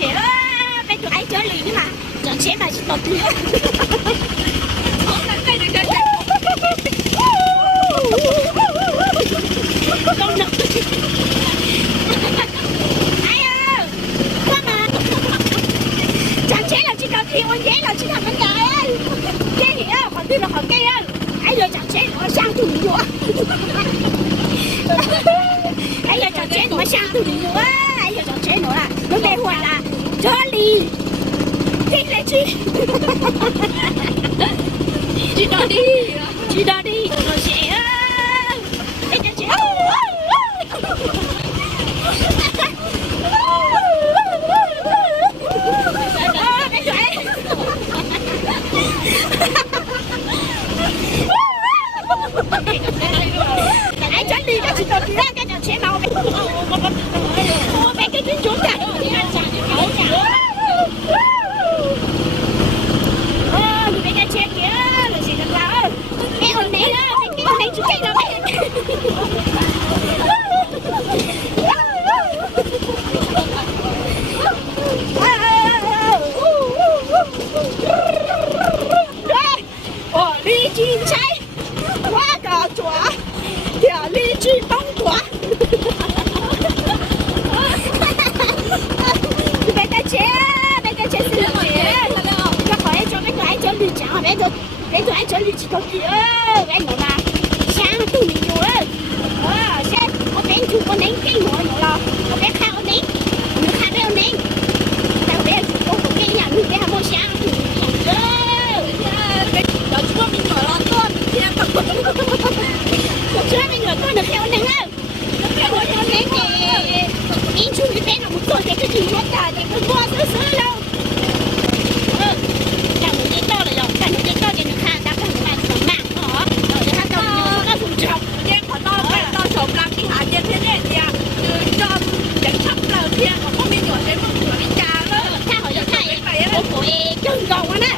kìa bên tụi anh chơi lì nhưng mà chọn chế mà chỉ tột nữa. Con nực. Ai ơi, qua mà. Chọn chế là chỉ cần thi ôn giấy là chỉ làm vấn đề. Cái gì á, còn đi là còn cây á. Ai giờ chọn chế nó sang tụi mình nữa. Ai giờ chọn chế nó sang tụi mình nữa. Ai giờ chọn chế nó là nó bề ngoài là chơi lì. Thích lên chị. Chị đã đi rồi chị ơi. Đây cho chị. Anh chắn đi cho chị tôi ra cái nhà chế màu này. Ô bé cái chuyến trốn chạy. Bé cái chế kìa là chị được vào. Cái con này đó, cái con này chú chạy đâu đấy. Lý chi cháy quá cả chóa kìa lý chi bóng quá. Bé cái chế xin lỗi cho khỏi cho mấy tụi anh chơi lì chảo bé tụi anh chơi lì chỉ có kìa anh nói mà sáng tụi mình nhiều á xem có bé chú có nén cái ngồi nữa lo có bé khao có nén nó khao đeo nén tao bé chú có cái nhà mình bé mua sáng tụi mình nhiều đó chú mình ngồi lo con theo tập chú mình ngồi con được theo nén không theo nén thì in chú đi bé là một tuần cái gì nó cả thì cứ qua sơ đâu chẳng một cái to là rồi chẳng một cái to thì nó khá đã có một bạn sống mạng đó rồi nó to nó dùng trọng nhưng mà to sống làm cái hạt nhân thế này thì cho chẳng sắp là thiên mà không biết rồi đến mức đi cha đó sao hỏi cho thầy của em chân cầu á nè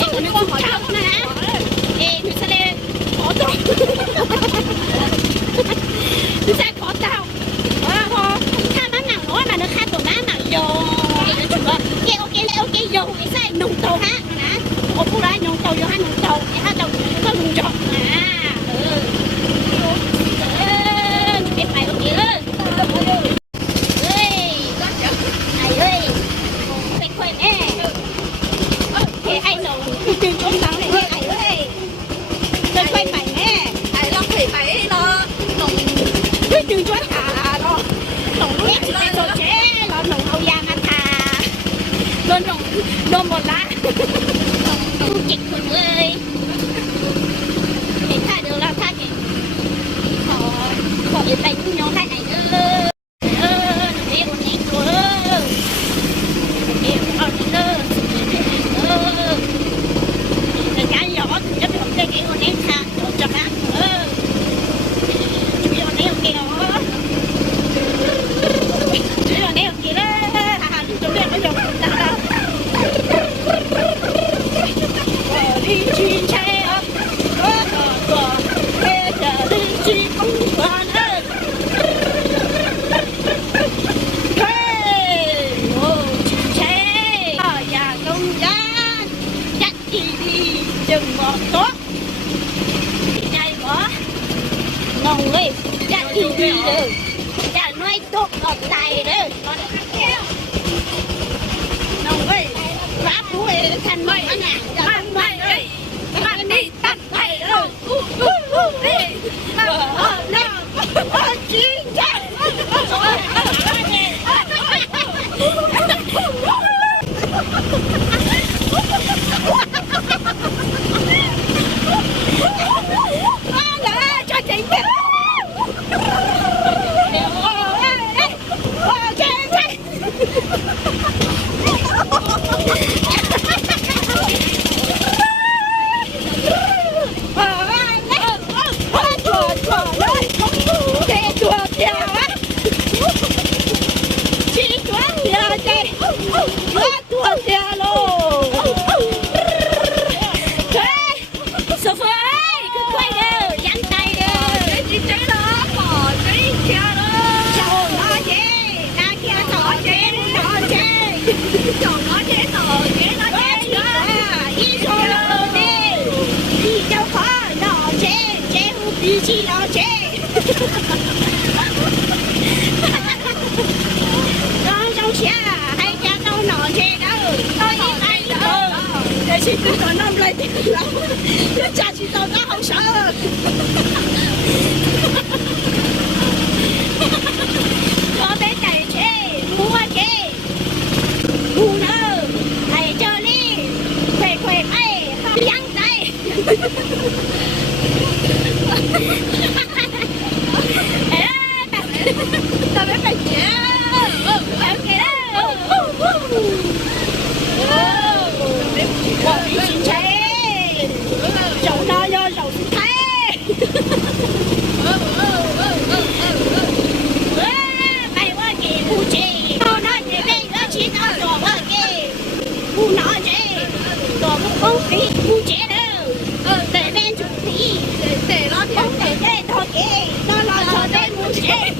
em của nó hỏi trọng nè em thì sao đây có tao thì sao có tao tha má nặng nói mà nó khác của má nặng vô ok vô cái sai nung tàu ha nè ô cô lại nung tàu vô ha nung tàu thì ha tàu có nung chọn cái bài ok ơi này ơi phải khỏe nè thì ai nấu từ trong nắng này này ơi tôi quay bài nè ai lo thì phải lo nung cứ từ chốt cả lo nung lúc chị phải cho chế lo nung hậu giang ăn thà lo nung một lá nung chích quần ơi thì tha được là tha chị khỏi tay cũng nhỏ này nữa em còn nhảy nữa em còn nữa cái nhỏ thì rất là cái con em tha cho bác nữa chú con em kêu chú con em kêu đó chú em có dùng đi chi chạy đi chi không quan ơi chi chạy nhà công gian dắt đi đừng bỏ tốt chạy bỏ ngon ơi dắt đi được dắt nói tốt ngọt tay đấy ngon ơi ráp đuôi thành mày ở nhà mày ơi mày đi tắt mày ơi đi chiến tranh cho chị biết Chào nó chị, ra kia thỏ chị. Trời nó chế tờ, chế nó chế nữa. Ý số lô đi. Đi đâu có nó chế không đi chi nó chế. Nó trong xe hay cha đâu nó chế đâu. Tôi ý tay đâu. Để chị cứ có năm lại tiền lắm. Chứ cha chị tao đã không sợ. Có bé chạy chế, mua chế. Mua nơ, thầy cho đi. Khỏe khỏe bay, không vắng tay. Tao bé phải chế. Em kìa. Wow, đi xin chế. Dầu nó vô dầu xin thế. Mày quá kìa phụ chế. Nó nói kìa đây nó chỉ nó đồ quá kìa. Phụ nó chế. Đồ không kì phụ chế đâu. Để bên chủ tí. Để nó thì không để đây thôi kìa. Nó lo cho đây phụ chế.